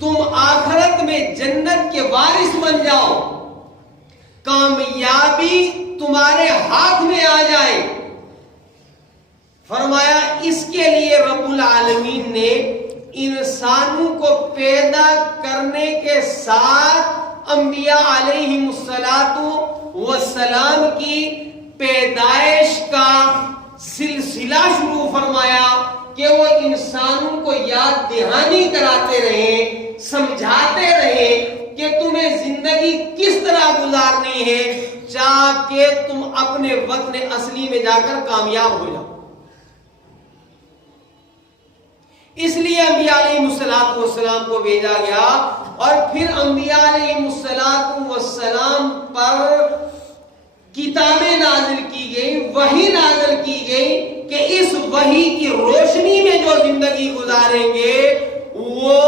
تم آخرت میں جنت کے وارث بن جاؤ، کامیابی تمہارے ہاتھ میں آ جائے۔ فرمایا اس کے لیے رب العالمین نے انسانوں کو پیدا کرنے کے ساتھ انبیاء علیہم السلام کی پیدائش کا سلسلہ شروع فرمایا کہ وہ انسانوں کو یاد دہانی کراتے رہیں، سمجھاتے رہیں کہ تمہیں زندگی کس طرح گزارنی ہے تاکہ تم اپنے وطن اصلی میں جا کر کامیاب ہو جاؤ۔ اس لیے انبیاء علیہ السلام کو بھیجا گیا، اور پھر انبیاء علیہ السلام پر کتابیں نازل کی گئی، وحی نازل کی گئی کہ اس وحی کی روشنی میں جو زندگی گزاریں گے وہ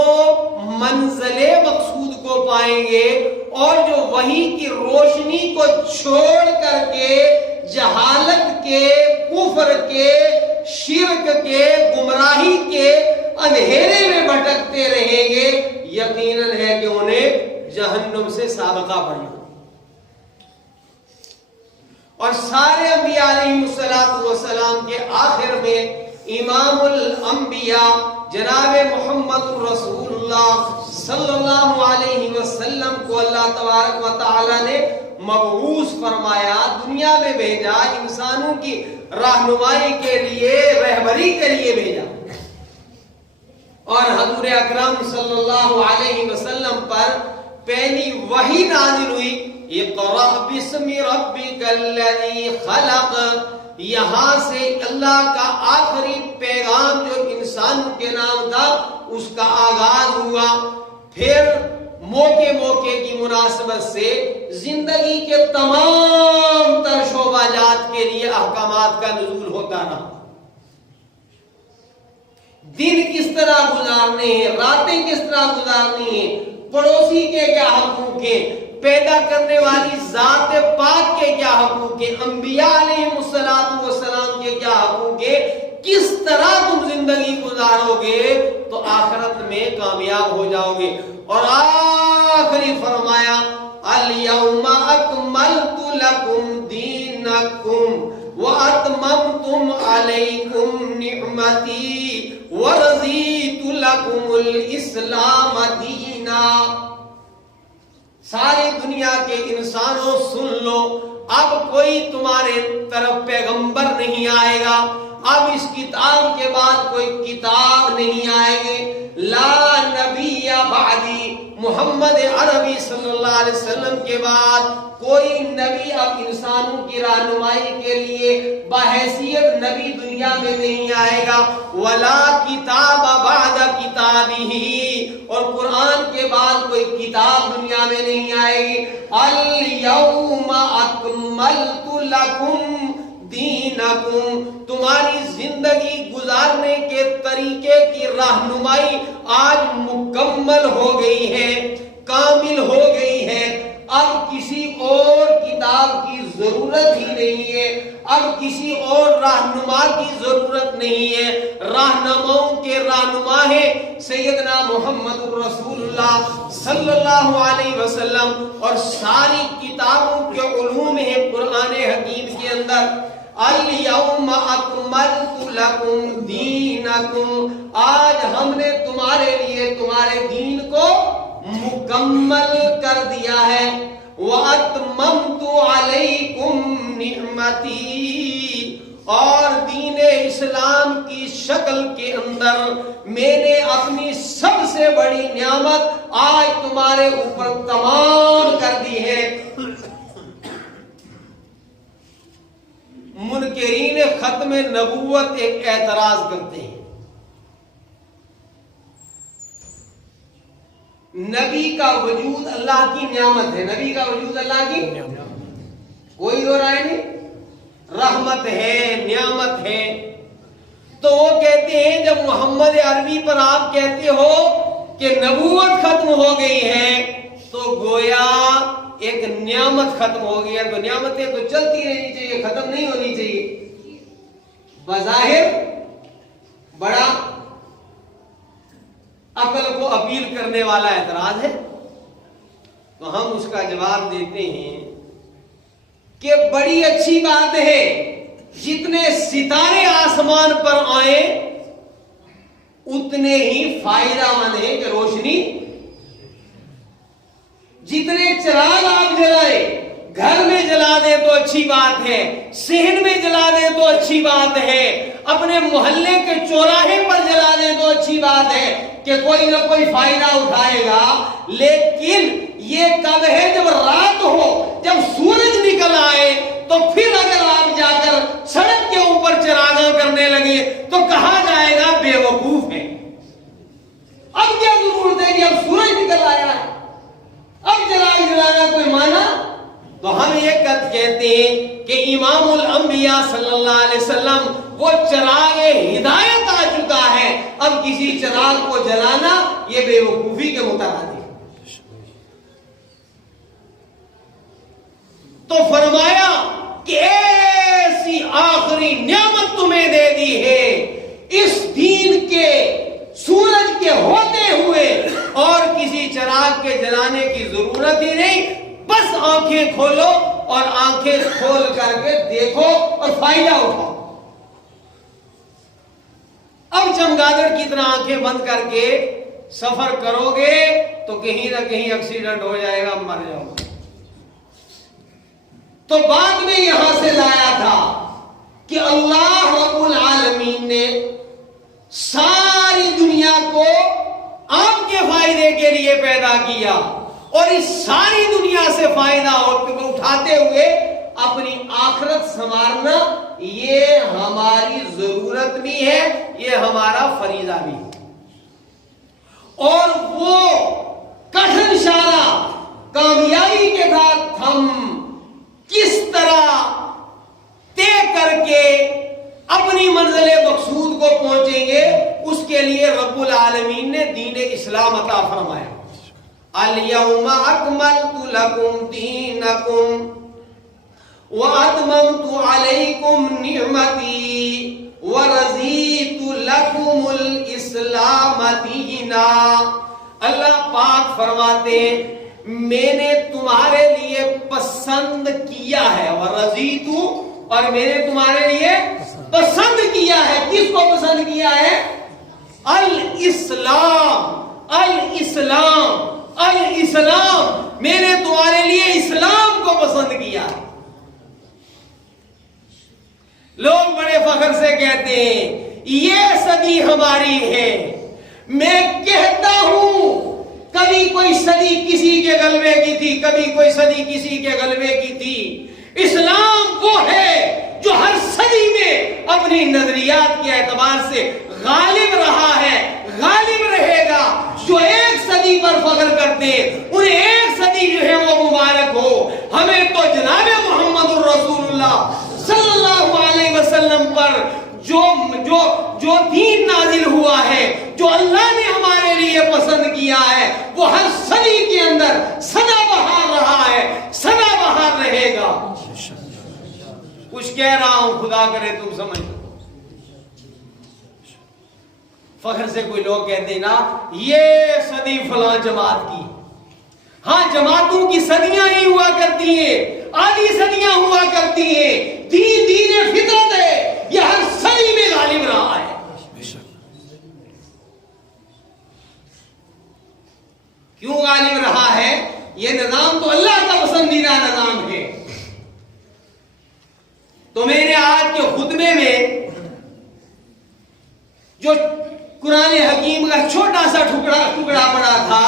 منزل مقصود کو پائیں گے، اور جو وحی کی روشنی کو چھوڑ کر کے جہالت کے، کفر کے، شرک کے، گمراہی کے اندھیرے میں بھٹکتے رہیں گے، یقیناً ہے کہ انہیں جہنم سے سابقہ پڑنا۔ اور سارے انبیاء علیہ السلام کے آخر میں امام الانبیاء جناب محمد رسول اللہ صلی اللہ علیہ وسلم کو اللہ تبارک و تعالی نے مبعوث فرمایا، دنیا میں بھیجا، انسانوں کی رہنمائی کے لیے، رہبری کے لیے بھیجا۔ اور حضور اکرم صلی اللہ علیہ وسلم پر پہلی وحی نازل ہوئی، اقرأ بسم ربک الذی خلق۔ یہاں سے اللہ کا آخری پیغام جو انسان کے نام تھا اس کا آغاز ہوا۔ پھر موقع کی مناسبت سے زندگی کے تمام تر شعبہ جات کے لیے احکامات کا نزول ہوتا رہا۔ دن کس طرح گزارنے ہیں، راتیں کس طرح گزارنی ہیں، پڑوسی کے کیا حقوق ہیں، پیدا کرنے والی ذات پاک کے کیا حقوق ہیں، انبیاء علیہ السلام کے کیا حقوق ہیں، کس طرح تم زندگی گزارو گے تو آخرت میں کامیاب ہو جاؤ گے۔ اور آخری فرمایا الیوم اکملت لکم دینکم واتممتم علیکم نعمتی ورضیت لکم الاسلام دینا۔ ساری دنیا کے انسانوں سن لو، اب کوئی تمہارے طرف پیغمبر نہیں آئے گا، اب اس کتاب کے بعد کوئی کتاب نہیں آئے گی، لا نبی بعدی، محمد عربی صلی اللہ علیہ وسلم کے بعد کوئی نبی اب انسانوں کی رہنمائی کے لیے بحیثیت نبی دنیا میں نہیں آئے گا، ولا کتاب بعد کتابہ، اور قرآن کے بعد کوئی کتاب دنیا میں نہیں آئے گی۔ الیوم اکملت لکم دینکم، تمہاری زندگی گزارنے کے طریقے کی رہنمائی آج مکمل ہو گئی ہے، کامل ہو گئی ہے۔ اب کسی اور کتاب کی ضرورت ہی نہیں ہے، اب کسی اور رہنما کی ضرورت نہیں ہے۔ رہنماؤں کے رہنما ہے سیدنا محمد رسول اللہ صلی اللہ علیہ وسلم، اور ساری کتابوں کے علوم ہیں قرآن حکیم کے اندر۔ الیوم اکملت لکم دینکم، آج ہم نے تمہارے لیے تمہارے دین کو مکمل کر دیا ہے۔ وَأَتْمَمْتُ عَلَيْكُمْ نِعْمَتِي، اور دین اسلام کی شکل کے اندر میں نے اپنی سب سے بڑی نعمت آج تمہارے اوپر تمام کر دی ہے۔ منکرین ختم نبوت ایک اعتراض کرتے ہیں، نبی کا وجود اللہ کی نعمت ہے، نبی کا وجود اللہ کی کوئی دو رائے نہیں، رحمت ہے، نعمت ہے۔ تو وہ کہتے ہیں جب محمد عربی پر آپ کہتے ہو کہ نبوت ختم ہو گئی ہے تو گویا ایک نعمت ختم ہو گئی ہے، تو نعمتیں تو چلتی رہنی چاہیے، ختم نہیں ہونی چاہیے۔ بظاہر بڑا عقل کو اپیل کرنے والا اعتراض ہے؟ تو ہم اس کا جواب دیتے ہیں کہ بڑی اچھی بات ہے، جتنے ستارے آسمان پر آئیں اتنے ہی فائدہ مند ہے کہ روشنی، جتنے چراغ آپ جلائے، گھر میں جلا دیں تو اچھی بات ہے، صحن میں جلا دیں تو اچھی بات ہے، اپنے محلے کے چوراہے پر جلا دیں تو اچھی بات ہے کہ کوئی نہ کوئی فائدہ اٹھائے گا۔ لیکن یہ کب ہے؟ جب رات ہو، جب سورج نکل آئے، تو پھر اگر آپ جا کر سڑک کے اوپر چراغاں کرنے لگے تو کہا جائے گا بے وقوف ہے۔ اب کیا ضرورت ہے کہ اب سورج نکل آیا ہے، اب چراغ جلانا کوئی مانا؟ تو ہم یہ کہتے ہیں کہ امام الانبیاء صلی اللہ علیہ وسلم وہ چراغ ہدایت آ چکا ہے، اب کسی چراغ کو جلانا یہ بے وقوفی کے مترادف ہے۔ تو فرمایا کہ ایسی آخری نعمت تمہیں دے دی ہے، اس دین کے سورج کے ہوتے ہوئے اور کسی چراغ کے جلانے کی ضرورت ہی نہیں، بس آنکھیں کھولو اور آنکھیں کھول کر کے دیکھو اور فائدہ اٹھاؤ۔ اب چمگادڑ کی طرح آنکھیں بند کر کے سفر کرو گے تو کہیں نہ کہیں ایکسیڈنٹ ہو جائے گا، مر جاؤ گے۔ تو بعد میں یہاں سے لایا تھا کہ اللہ رب العالمین نے ساری دنیا کو آپ کے فائدے کے لیے پیدا کیا، اور اس ساری دنیا سے فائدہ اٹھاتے ہوئے اپنی آخرت سنوارنا یہ ہماری ضرورت بھی ہے، یہ ہمارا فریضہ بھی ہے۔ اور وہ کٹھن اشارہ کامیابی کے ساتھ ہم کس طرح طے کر کے اپنی منزل مقصود کو پہنچیں گے، اس کے لیے رب العالمین نے دین اسلام عطا فرمایا۔ اليوم اکملت لکم دینکم واتممت علیکم نعمتی ورضیت لکم الاسلام دینا۔ اللہ پاک فرماتے ہیں میں نے تمہارے لیے پسند کیا ہے، ورضیت، اور میں نے تمہارے لیے پسند کیا ہے۔ کس کو پسند کیا ہے؟ الاسلام، الاسلام، الاسلام، میں نے تمہارے لیے اسلام کو پسند کیا ہے۔ لوگ بڑے فخر سے کہتے ہیں یہ صدی ہماری ہے۔ میں کہتا ہوں کبھی کوئی صدی کسی کے غلبے کی تھی، کبھی کوئی صدی کسی کے غلبے کی تھی۔ اسلام وہ ہے جو ہر صدی میں اپنی نظریات کے اعتبار سے غالب رہا ہے، غالب رہے گا۔ جو ایک صدی پر فخر کرتے انہیں ایک صدی جو ہے وہ مبارک ہو۔ ہمیں تو جناب محمد الرسول اللہ صلی اللہ علیہ وسلم پر جو دین نازل ہوا ہے، جو اللہ نے ہمارے لیے پسند کیا ہے، وہ ہر صدی کے اندر سدا بہار رہا ہے، سدا بہار رہے گا۔ کچھ کہہ رہا ہوں، خدا کرے تم سمجھ لو۔ فخر سے کوئی لوگ کہتے ہیں نا یہ صدی فلاں جماعت کی۔ ہاں، جماعتوں کی صدیاں ہی ہوا کرتی ہیں، آدھی صدیاں ہوا کرتی ہیں۔ دین دین فطرت ہے، یہ ہر صدی میں غالب رہا ہے۔ کیوں غالب رہا ہے؟ یہ نظام تو اللہ کا پسندیدہ نظام ہے۔ تو میں نے آج کے خطبے میں جو قرآن حکیم کا چھوٹا سا ٹکڑا پڑا تھا،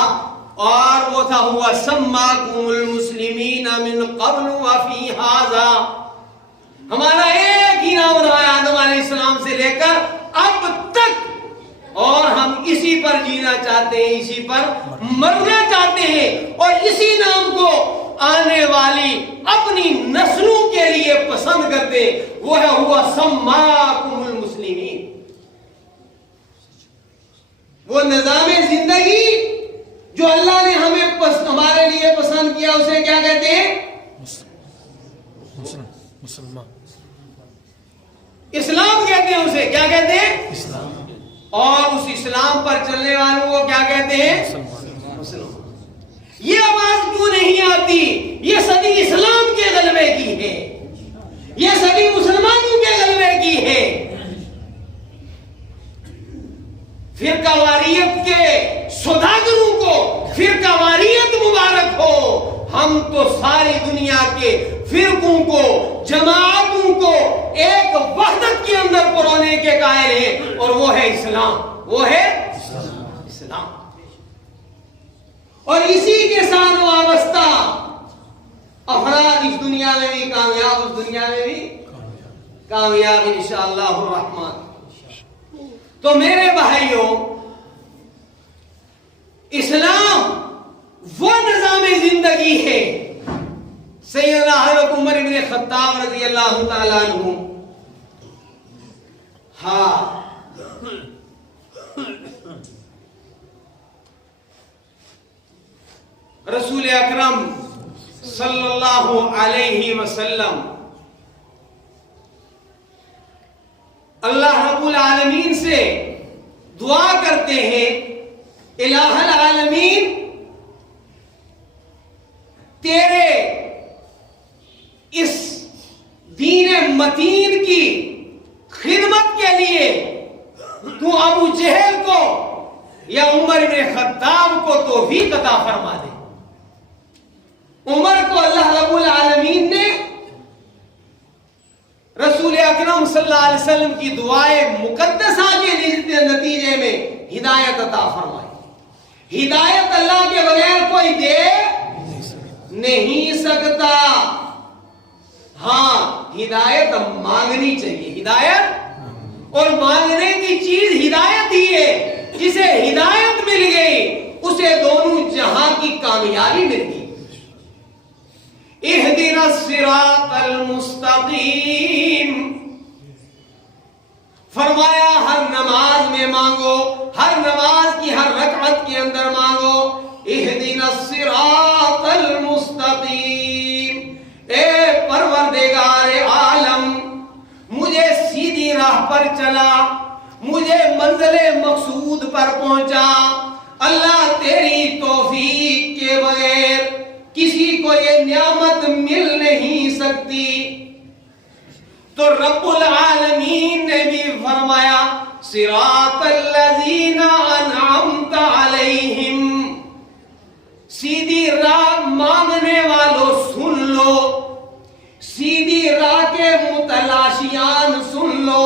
اور وہ تھا ہوا سماکم المسلمین من قبل وفی ھذا۔ ہمارا ایک ہی نام رہا ہے آدم علیہ السلام سے لے کر اب تک، اور ہم اسی پر جینا چاہتے ہیں، اسی پر مرنا چاہتے ہیں، اور اسی نام کو آنے والی اپنی نسلوں کے لیے پسند کرتے۔ وہ ہے ہوا سماکم المسلمین۔ وہ نظام زندگی جو اللہ نے ہمارے لیے پسند کیا، اسے کیا کہتے ہیں؟ مسلمان، اسلام کہتے ہیں۔ اسے کیا کہتے ہیں؟ اسلام۔ اور اس اسلام پر چلنے والوں کو کیا کہتے ہیں؟ مسلمان۔ یہ آواز کیوں نہیں آتی؟ یہ صدی اسلام کے غلبے کی ہے، یہ صدی مسلمانوں کے غلبے کی ہے۔ فرقہ واریت کے سوداگروں کو فرقہ واریت مبارک ہو، ہم تو ساری دنیا کے فرقوں کو، جماعتوں کو ایک وحدت کے اندر پرونے کے قائل ہیں، اور وہ ہے اسلام، وہ ہے اسلام۔ اور اسی کے ساتھ وابستہ افراد اس دنیا میں بھی کامیاب، اس دنیا میں بھی کامیاب انشاءاللہ الرحمن۔ تو میرے بھائیوں، اسلام وہ نظام زندگی ہے۔ سیدنا حضرت عمر بن خطاب رضی اللہ تعالیٰ عنہ، رسول اکرم صلی اللہ علیہ وسلم اللہ رب العالمین سے دعا کرتے ہیں، الہ العالمین تیرے اس دین متین کی خدمت کے لیے تو ابو جہل کو یا عمر بن خطاب کو توفیق عطا فرما دے۔ عمر کو اللہ رب العالمین نے رسول اکرم صلی اللہ علیہ وسلم کی دعائے مقدسہ کے نتیجے میں ہدایت عطا فرمائی۔ ہدایت اللہ کے بغیر کوئی دے نہیں سکتا۔ ہاں، ہدایت مانگنی چاہیے، ہدایت، اور مانگنے کی چیز ہدایت ہی ہے۔ جسے ہدایت مل گئی اسے دونوں جہاں کی کامیابی مل گئی۔ اہدنا الصراط المستقیم، فرمایا ہر نماز میں مانگو، ہر نماز کی ہر رکعت کے اندر مانگو، اہدنا الصراط المستقیم، اے پروردگار عالم مجھے سیدھی راہ پر چلا، مجھے منزل مقصود پر پہنچا۔ اللہ تیری توفیق کے بغیر کسی کو یہ نعمت مل نہیں سکتی۔ تو رب العالمین نے بھی فرمایا صراط الذین انعمت علیہم، سیدھی راہ مانگنے والوں سن لو، سیدھی راہ کے متلاشیان سن لو،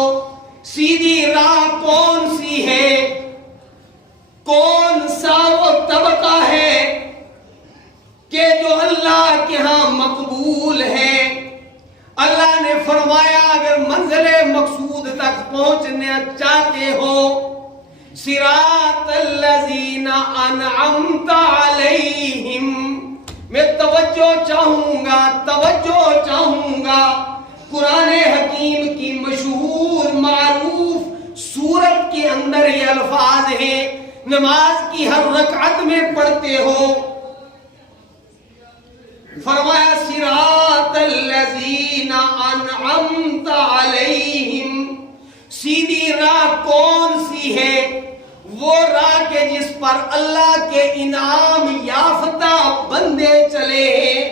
سیدھی راہ کون سی ہے، کون سا وہ طبقہ ہے کہ جو اللہ کے ہاں مقبول ہے۔ اللہ نے فرمایا اگر منزل مقصود تک پہنچنا چاہتے ہو، صراط الذین انعمت علیہم، میں توجہ چاہوں گا قرآن حکیم کی مشہور معروف سورت کے اندر یہ الفاظ ہیں، نماز کی ہر رکعت میں پڑھتے ہو۔ فرمایا صراط الذین انعمت علیہم، سیدھی راہ کون سی ہے؟ وہ راہ کے جس پر اللہ کے انعام یافتہ بندے چلے ہیں۔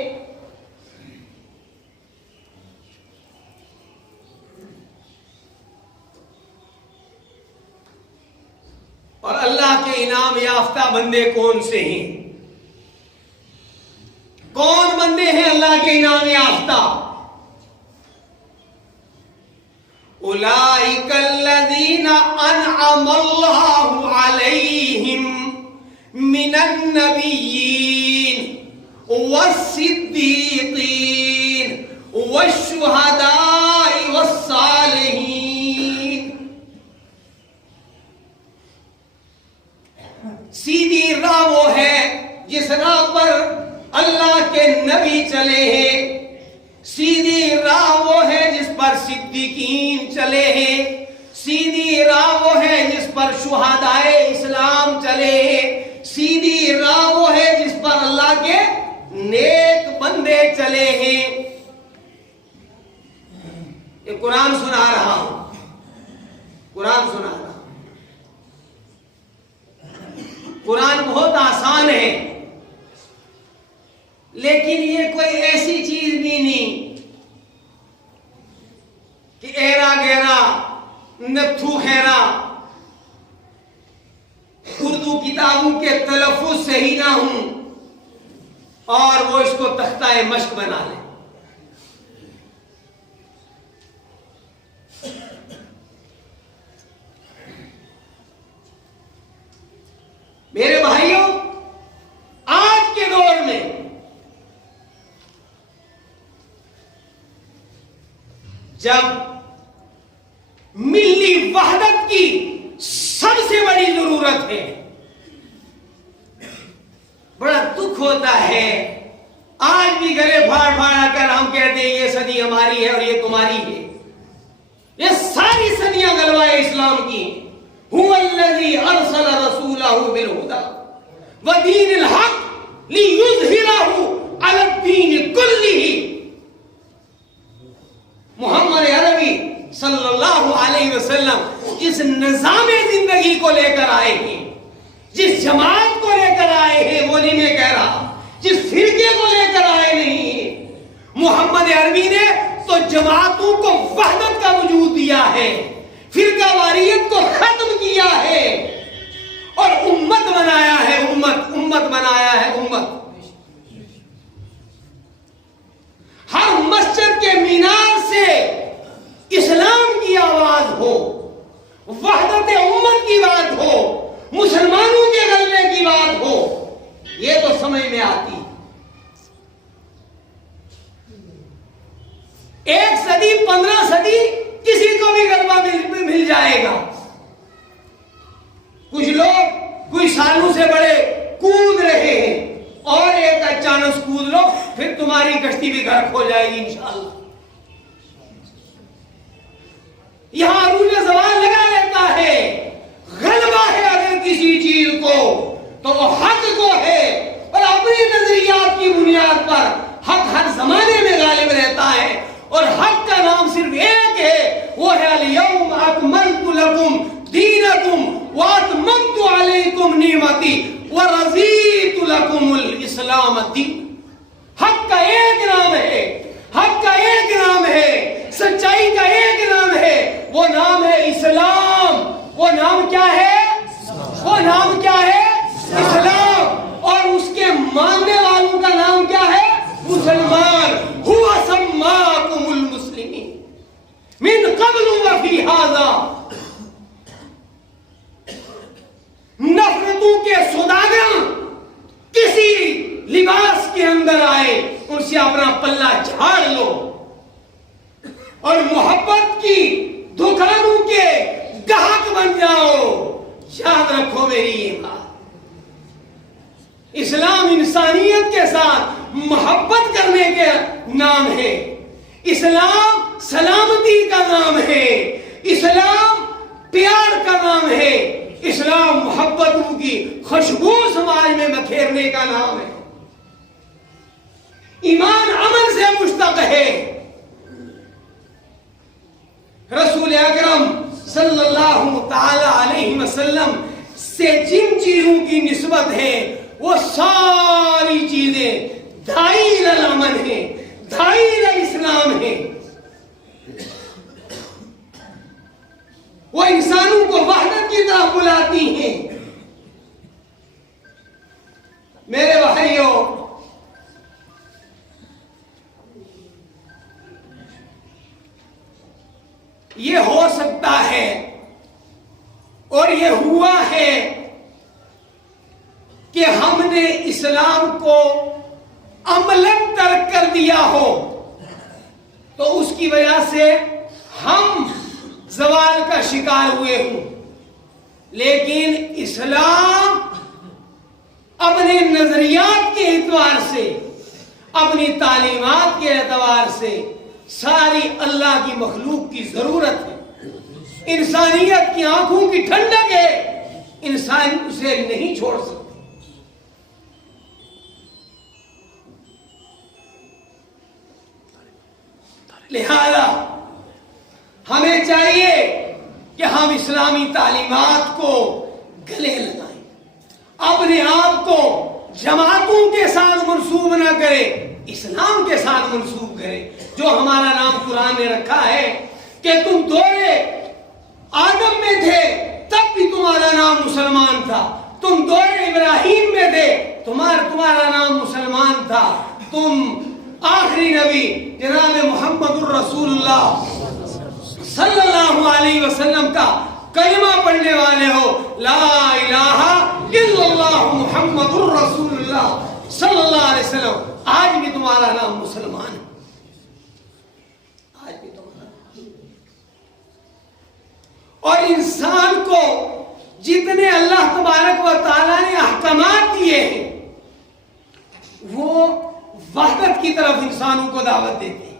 اور اللہ کے انعام یافتہ بندے کون سے ہیں؟ کون بندے ہیں اللہ کے انعام یافتہ؟ اولئک الذین انعم اللہ علیہم من النبیین والصدیقین والشہداء والصالحین۔ سیدھی راہ وہ ہے جس راہ پر اللہ کے نبی چلے ہیں، سیدھی راہ وہ ہے جس پر صدیقین چلے ہیں، سیدھی راہ وہ ہے جس پر شہدائے اسلام چلے ہیں، سیدھی راہ وہ ہے جس پر اللہ کے نیک بندے چلے ہیں۔ یہ قرآن سنا رہا ہوں، قرآن سنا رہا ہوں۔ بہت آسان ہے، لیکن یہ کوئی ایسی چیز بھی نہیں کہ ایرا گیرا نتھو خیرا اردو کتابوں کے تلفظ صحیح نہ ہوں اور وہ اس کو تختہ مشق بنا لیں۔ میرے بھائیوں، آج کے دور میں جب ملی وحدت کی سب سے بڑی ضرورت ہے، بڑا دکھ ہوتا ہے آج بھی گلے پھاڑ پھاڑ کر ہم کہتے ہیں یہ صدی ہماری ہے اور یہ تمہاری ہے۔ یہ ساری صدیاں غلبہ اسلام کی ہیں۔ هو الذي ارسل رسوله بالهدى ودين الحق ليظهره على الدين كله۔ محمد عربی صلی اللہ علیہ وسلم جس نظام زندگی کو لے کر آئے ہیں، جس جماعت کو لے کر آئے ہیں، وہ نہیں میں کہہ رہا، جس فرقے کو لے کر آئے نہیں ہیں، محمد عربی نے تو جماعتوں کو وحدت کا وجود دیا ہے، فرقہ واریت کو ختم کیا ہے اور امت بنایا ہے، امت بنایا ہے، امت۔ ہر مسجد کے مینار سے اسلام کی آواز ہو، وحدت امت کی بات ہو، مسلمانوں کے غلبے کی بات ہو، یہ تو سمجھ میں آتی۔ ایک صدی 15 صدی کسی کو بھی غلبہ مل جائے گا۔ کچھ لوگ کچھ سالوں سے بڑے کود رہے ہیں اور ایک اچانک کود لو، پھر تمہاری کشتی بھی غرق ہو جائے گی انشاءاللہ۔ یہاں عروج زوال لگا رہتا ہے، غلبہ ہے اگر کسی چیز کو تو وہ حق کو ہے، اور اپنی نظریات کی بنیاد پر حق ہر زمانے میں غالب رہتا ہے، اور حق کا نام صرف ایک ہے، وہ ہے الیوم اکملت لکم دینکم واتممت علیکم نعمتی ورضیت لکم الاسلام دین۔ حق کا ایک نام ہے، حق کا ایک نام ہے، سچائی کا ایک نام ہے، وہ نام ہے اسلام۔ وہ نام کیا ہے؟ وہ نام کیا ہے؟ اسلام۔ اور اس کے ماننے والوں کا نام کیا ہے؟ مسلمان۔ هو سماکم المسلمین من قبل وفی ھذا۔ نفرتوں کے سوداگر کسی لباس کے اندر آئے، ان سے اپنا پلہ جھاڑ لو، اور محبت کی دکانوں کے گاہک بن جاؤ۔ یاد رکھو میری یہ بات، اسلام انسانیت کے ساتھ محبت کرنے کے نام ہے، اسلام سلامتی کا نام ہے، اسلام پیار کا نام ہے، اسلام محبتوں کی خوشبو سماج میں بکھیرنے کا نام ہے۔ ایمان عمل سے مشتق ہے۔ رسول اکرم صلی اللہ تعالی علیہ وسلم سے جن چیزوں کی نسبت ہے وہ ساری چیزیں داعی الامن ہیں، داعی الاسلام ہیں۔ وہ انسانوں کو وحدت کی طرف بلاتی ہیں۔ میرے بھائیوں، یہ ہو سکتا ہے اور یہ ہوا ہے کہ ہم نے اسلام کو عملاً ترک کر دیا ہو، تو اس کی وجہ سے ہم زوال کا شکار ہوئے ہوں، لیکن اسلام اپنے نظریات کے اعتبار سے، اپنی تعلیمات کے اعتبار سے ساری اللہ کی مخلوق کی ضرورت ہے، انسانیت کی آنکھوں کی ٹھنڈک ہے، انسان اسے نہیں چھوڑ سکتے۔ لہذا ہمیں چاہیے کہ ہم اسلامی تعلیمات کو گلے لگائیں، اپنے آپ کو جماعتوں کے ساتھ منسوب نہ کرے، اسلام کے ساتھ منسوب کرے. جو ہمارا نام قرآن نے رکھا ہے کہ تم دورے آدم میں تھے تب بھی تمہارا نام مسلمان تھا، تم دورے ابراہیم میں تھے تمہارا نام مسلمان تھا، تم آخری نبی جناب محمد الرسول اللہ صلی اللہ علیہ وسلم کا کلمہ پڑھنے والے ہو، لا الہ الا اللہ محمد الرسول اللہ صلی اللہ علیہ وسلم. آج بھی تمہارا نام مسلمان ہے، آج بھی تمہارا. اور انسان کو جتنے اللہ تبارک و تعالیٰ نے احکامات دیے ہیں وہ وحدت کی طرف انسانوں کو دعوت دیتے ہیں.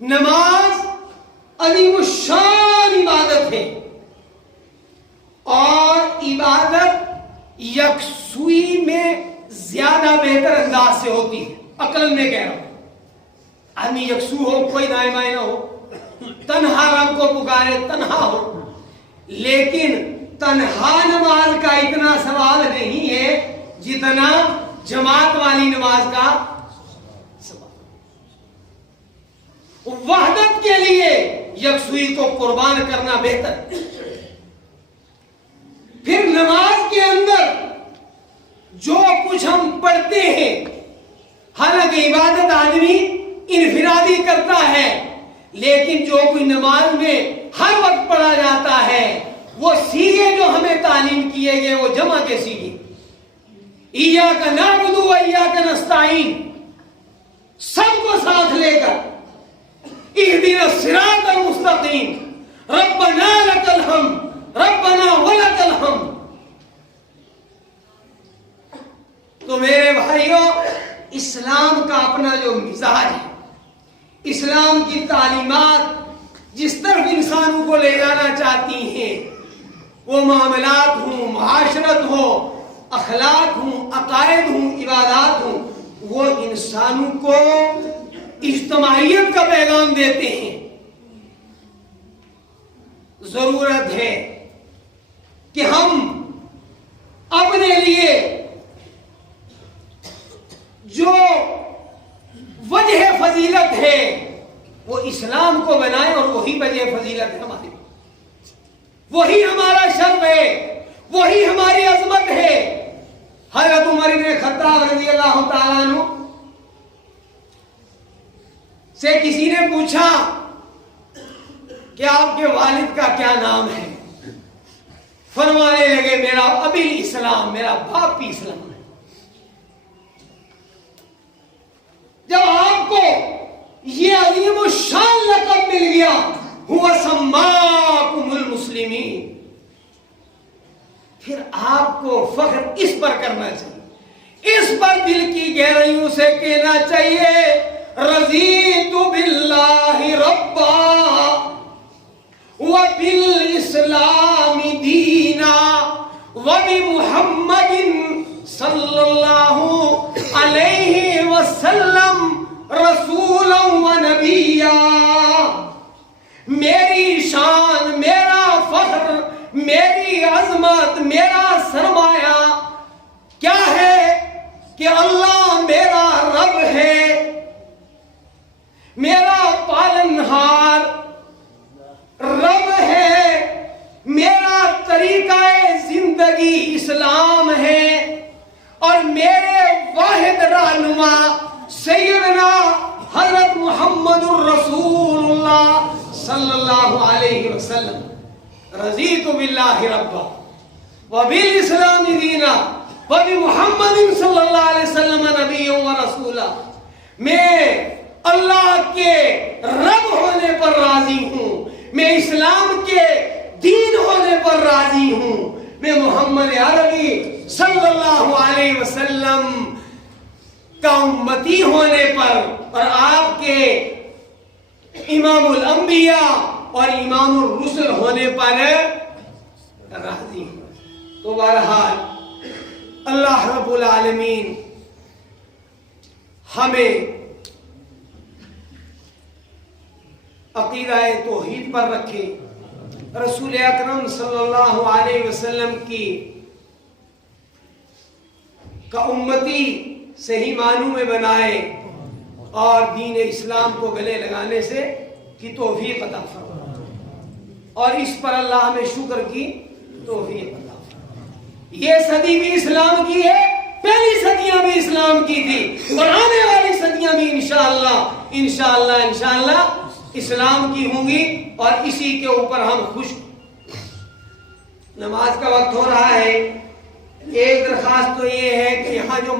نماز عظیم الشان عبادت ہے، اور عبادت یکسوئی میں زیادہ بہتر انداز سے ہوتی ہے. عقل میں کہہ رہا ہوں، آدمی یکسو ہو، کوئی دائیں بائیں نہ ہو، تنہا رب کو پکارے، تنہا ہو. لیکن تنہا نماز کا اتنا ثواب نہیں ہے جتنا جماعت والی نماز کا ثواب. وحدت کے لیے یکسوئی کو قربان کرنا بہتر. پھر نماز کے اندر جو کچھ ہم پڑھتے ہیں، حالانکہ عبادت آدمی انفرادی کرتا ہے، لیکن جو کوئی نماز میں ہر وقت پڑھا جاتا ہے وہ سیغے جو ہمیں تعلیم کیے گئے وہ جمع کے سیغے، ایاک نعبد و ایاک نستعین، سب کو ساتھ لے کر اہدنا الصراط المستقیم، ربنا لک الحمد ربنا ولک الحمد. تو میرے بھائیوں، اسلام کا اپنا جو مزاج ہے، اسلام کی تعلیمات جس طرف انسانوں کو لے جانا چاہتی ہیں، وہ معاملات ہوں، معاشرت ہو، اخلاق ہوں، عقائد ہوں، عبادات ہوں، وہ انسانوں کو اجتماعیت کا پیغام دیتے ہیں. ضرورت ہے کہ ہم اپنے لیے جو وجہ فضیلت ہے وہ اسلام کو بنائیں، اور وہی وجہ فضیلت ہے ہماری، وہی ہمارا شرف ہے، وہی ہماری عظمت ہے. حضرت عمر بن خطاب رضی اللہ تعالیٰ عنہ سے کسی نے پوچھا کہ آپ کے والد کا کیا نام ہے؟ فرمانے لگے میرا ابی الاسلام، میرا باپ بھی اسلام ہے. جب آپ کو یہ عظیم الشان لقب مل گیا، هو سماکم المسلمین، پھر آپ کو فخر اس پر کرنا چاہیے، اس پر دل کی گہرائیوں سے کہنا چاہیے رضیت باللہ ربا وبالاسلام دینا وبمحمد صلی اللہ علیہ وسلم رسولا و نبیا. میری شان، میرا فخر، میری عظمت، میرا سرمایہ کیا ہے کہ اللہ میرا رب ہے، میرا پالنہار رب ہے، میرا طریقہ زندگی اسلام ہے، اور میرے واحد رہنما سیدنا حضرت محمد الرسول اللہ صلی اللہ علیہ وسلم. رضیت باللہ ربا وبالاسلام دینا وبمحمد صلی اللہ علیہ وسلم نبی و رسولا. میں اللہ کے رب ہونے پر راضی ہوں، میں اسلام کے دین ہونے پر راضی ہوں، میں محمد عربی صلی اللہ علیہ وسلم کا امتی ہونے پر اور آپ کے امام الانبیاء اور امام الرسل ہونے پر راضی ہوں. تو بہرحال اللہ رب العالمین ہمیں عقیدہ توحید پر رکھے، رسول اکرم صلی اللہ علیہ وسلم کی کا امتی صحیح معنوں میں بنائے اور دین اسلام کو گلے لگانے سے کی توفیق عطا فرمائے، اور اس پر اللہ ہمیں شکر کی توفیق عطا فرمائے۔ یہ صدی بھی اسلام کی ہے، پہلی صدیاں بھی اسلام کی تھی، اور آنے والی صدیاں بھی انشاءاللہ اسلام کی ہوں گی، اور اسی کے اوپر ہم خوش۔ نماز کا وقت ہو رہا ہے، ایک درخواست تو یہ ہے کہ یہاں جو